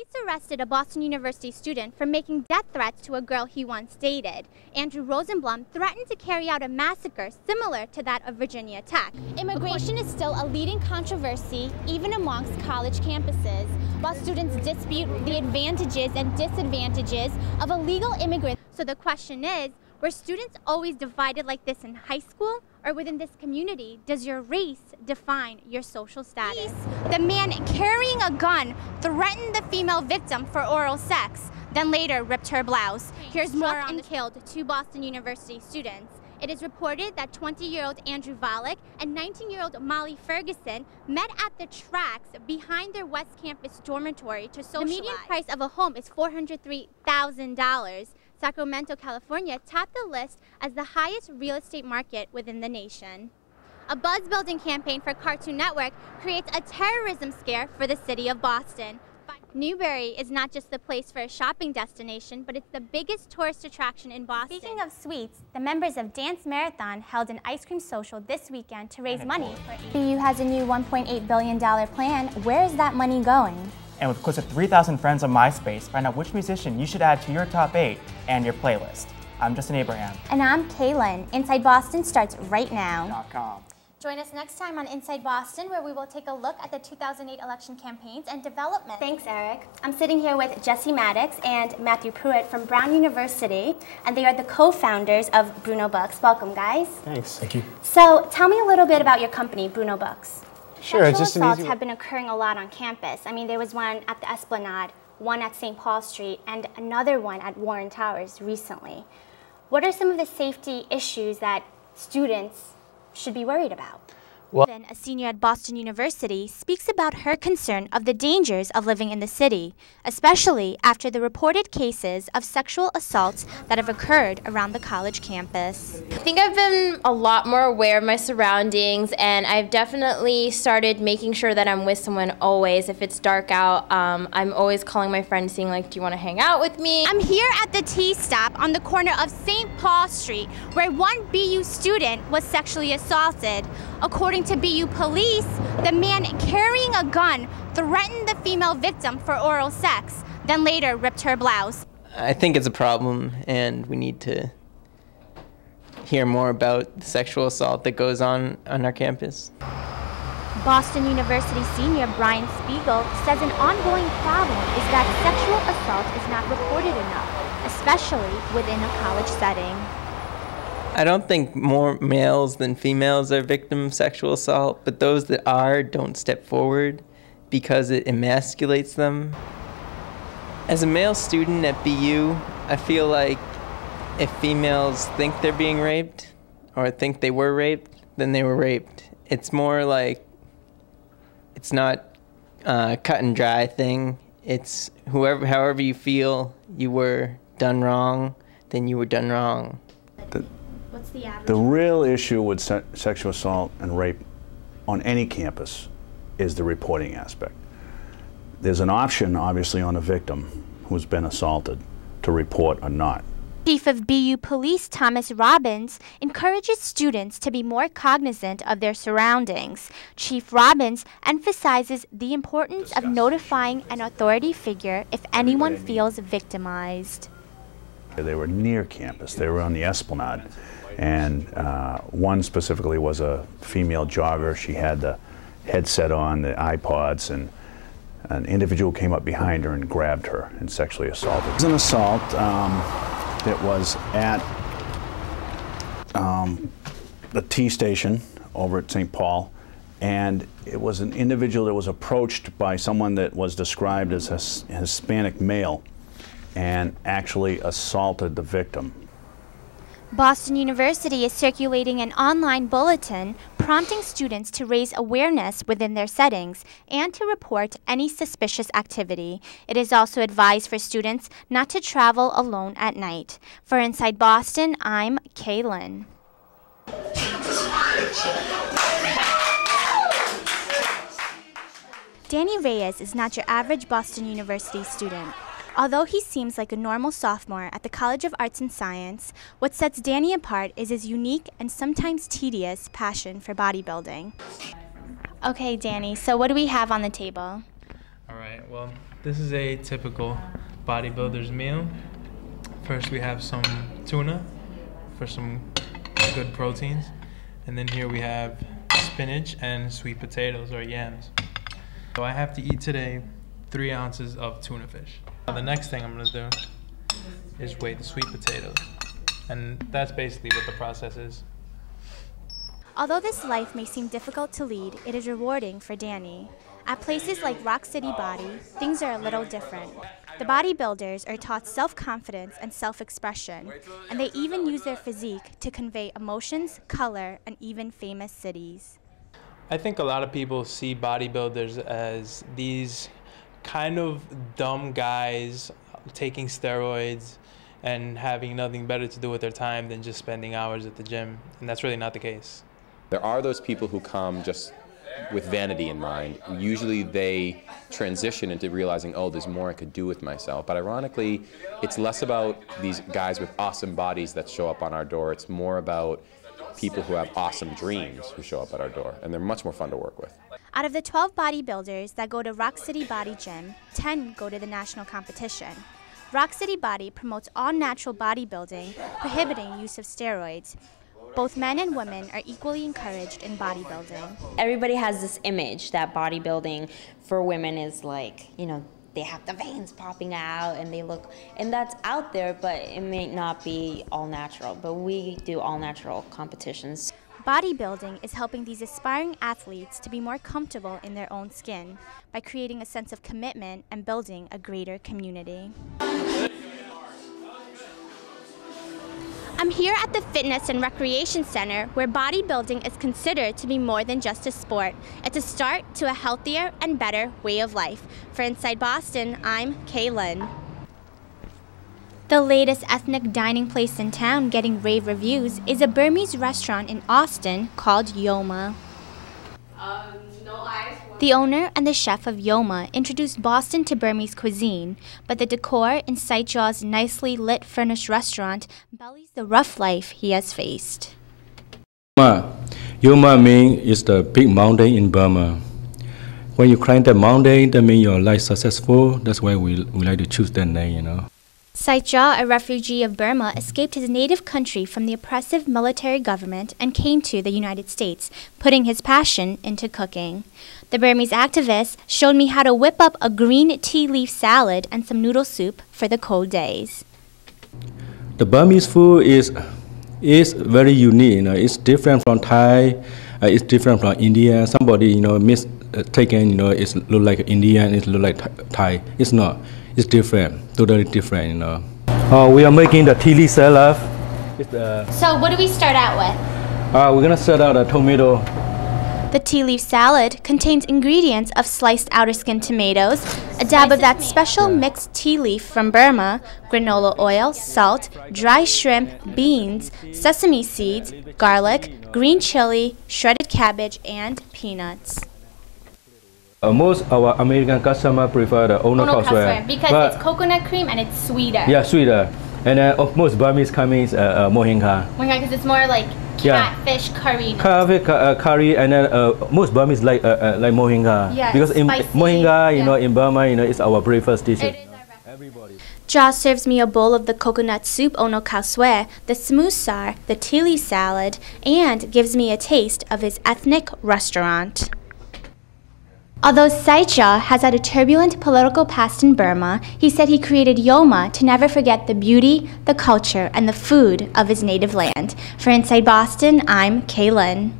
Police arrested a Boston University student for making death threats to a girl he once dated. Andrew Rosenblum threatened to carry out a massacre similar to that of Virginia Tech. Immigration is still a leading controversy, even amongst college campuses, while students dispute the advantages and disadvantages of illegal immigrants. So the question is, were students always divided like this in high school? Or within this community, does your race define your social status? The man carrying a gun threatened the female victim for oral sex, then later ripped her blouse. Here's more on and killed two Boston University students. It is reported that 20-year-old Andrew Volek and 19-year-old Molly Ferguson met at the tracks behind their West Campus dormitory to socialize. The median price of a home is $403,000. Sacramento, California topped the list as the highest real estate market within the nation. A buzz-building campaign for Cartoon Network creates a terrorism scare for the city of Boston. Newbury is not just the place for a shopping destination, but it's the biggest tourist attraction in Boston. Speaking of sweets, the members of Dance Marathon held an ice cream social this weekend to raise money for BU has a new $1.8 billion plan. Where is that money going? And with close to 3,000 friends on MySpace, find out which musician you should add to your top 8 and your playlist. I'm Justin Abraham. And I'm Kaye Lin. Inside Boston starts right now. .com. Join us next time on Inside Boston, where we will take a look at the 2008 election campaigns and development. Thanks, Eric. I'm sitting here with Jesse Maddox and Matthew Pruitt from Brown University, and they are the co-founders of Bruno Books. Welcome, guys. Thanks. Thank you. So tell me a little bit about your company, Bruno Books. Sure, Sexual just assaults have been occurring a lot on campus. I mean, there was one at the Esplanade, one at St. Paul Street, and another one at Warren Towers recently. What are some of the safety issues that students should be worried about? Well, a senior at Boston University speaks about her concern of the dangers of living in the city, especially after the reported cases of sexual assaults that have occurred around the college campus. I think I've been a lot more aware of my surroundings, and I've definitely started making sure that I'm with someone always. If it's dark out, I'm always calling my friends saying, like, do you want to hang out with me? I'm here at the T-stop on the corner of St. Paul Street, where one BU student was sexually assaulted. According to BU police, the man carrying a gun threatened the female victim for oral sex, then later ripped her blouse. I think it's a problem, and we need to hear more about the sexual assault that goes on our campus. Boston University senior Brian Spiegel says an ongoing problem is that sexual assault is not reported enough, especially within a college setting. I don't think more males than females are victims of sexual assault, but those that are don't step forward because it emasculates them. As a male student at BU, I feel like if females think they're being raped or think they were raped, then they were raped. It's more like it's not a cut and dry thing. It's however you feel you were done wrong, then you were done wrong. What's the average? The real issue with sexual assault and rape on any campus is the reporting aspect. There's an option, obviously, on a victim who's been assaulted to report or not. Chief of BU Police Thomas Robbins encourages students to be more cognizant of their surroundings. Chief Robbins emphasizes the importance of notifying an authority figure if anyone feels victimized. They were near campus. They were on the Esplanade. And one specifically was a female jogger. She had the headset on, the iPods, and an individual came up behind her and grabbed her and sexually assaulted her. It was an assault that was at the T station over at St. Paul, and it was an individual that was approached by someone that was described as a Hispanic male and actually assaulted the victim. Boston University is circulating an online bulletin prompting students to raise awareness within their settings and to report any suspicious activity. It is also advised for students not to travel alone at night. For Inside Boston, I'm Kaye Lin. Danny Reyes is not your average Boston University student. Although he seems like a normal sophomore at the College of Arts and Science, what sets Danny apart is his unique and sometimes tedious passion for bodybuilding. Okay, Danny, so what do we have on the table? All right, well, This is a typical bodybuilder's meal. First we have some tuna for some good proteins. And then here we have spinach and sweet potatoes or yams. So I have to eat today 3 ounces of tuna fish. Now the next thing I'm gonna do is weigh the sweet potatoes. And that's basically what the process is. Although this life may seem difficult to lead, it is rewarding for Danny. At places like Rock City Body, things are a little different. The bodybuilders are taught self-confidence and self-expression, and they even use their physique to convey emotions, color, and even famous cities. I think a lot of people see bodybuilders as these kind of dumb guys taking steroids and having nothing better to do with their time than just spending hours at the gym, and that's really not the case. There are those people who come just with vanity in mind. Usually they transition into realizing, oh, there's more I could do with myself. But ironically, it's less about these guys with awesome bodies that show up on our door. It's more about people who have awesome dreams who show up at our door, and they're much more fun to work with. Out of the 12 bodybuilders that go to Rock City Body Gym, 10 go to the national competition. Rock City Body promotes all-natural bodybuilding, prohibiting use of steroids. Both men and women are equally encouraged in bodybuilding. Everybody has this image that bodybuilding for women is like, you know, they have the veins popping out and they look, and that's out there, but it may not be all natural. But we do all natural competitions. Bodybuilding is helping these aspiring athletes to be more comfortable in their own skin by creating a sense of commitment and building a greater community. I'm here at the Fitness and Recreation Center, where bodybuilding is considered to be more than just a sport. It's a start to a healthier and better way of life. For Inside Boston, I'm Kaye Lin. The latest ethnic dining place in town getting rave reviews is a Burmese restaurant in Austin called Yoma. The owner and the chef of Yoma introduced Boston to Burmese cuisine, but the decor in Saitjaw's nicely lit furnished restaurant bellies the rough life he has faced. Yoma means is the big mountain in Burma. When you climb the mountain, that means your life successful. That's why we like to choose that name, you know. Saitjaw, a refugee of Burma, escaped his native country from the oppressive military government and came to the United States, putting his passion into cooking. The Burmese activist showed me how to whip up a green tea leaf salad and some noodle soup for the cold days. The Burmese food is very unique. You know, it's different from Thai. It's different from India. Somebody, you know, mistaken. You know, it look like Indian. It look like Thai. It's not. It's different. Totally different. You know. We are making the tea leaf salad. So what do we start out with? We're gonna start out a tomato. The tea leaf salad contains ingredients of sliced outer skin tomatoes, a dab of that special mixed tea leaf from Burma, granola oil, salt, dry shrimp, beans, sesame seeds, garlic, green chili, shredded cabbage, and peanuts. Most of our American customers prefer the Onokaswe because it's coconut cream and it's sweeter. Yeah, sweeter. And then most Burmese coming is mohinga. Mohinga because it's more like catfish curry. Catfish curry, and then most Burmese like mohinga. Yeah, because in spicy. mohinga, you know, in Burma, you know, it's our breakfast dish. Jaw serves me a bowl of the coconut soup onokaswe, the smooth sar, the tea leaf salad, and gives me a taste of his ethnic restaurant. Although Saitjaw has had a turbulent political past in Burma, he said he created Yoma to never forget the beauty, the culture, and the food of his native land. For Inside Boston, I'm Kaye Lin.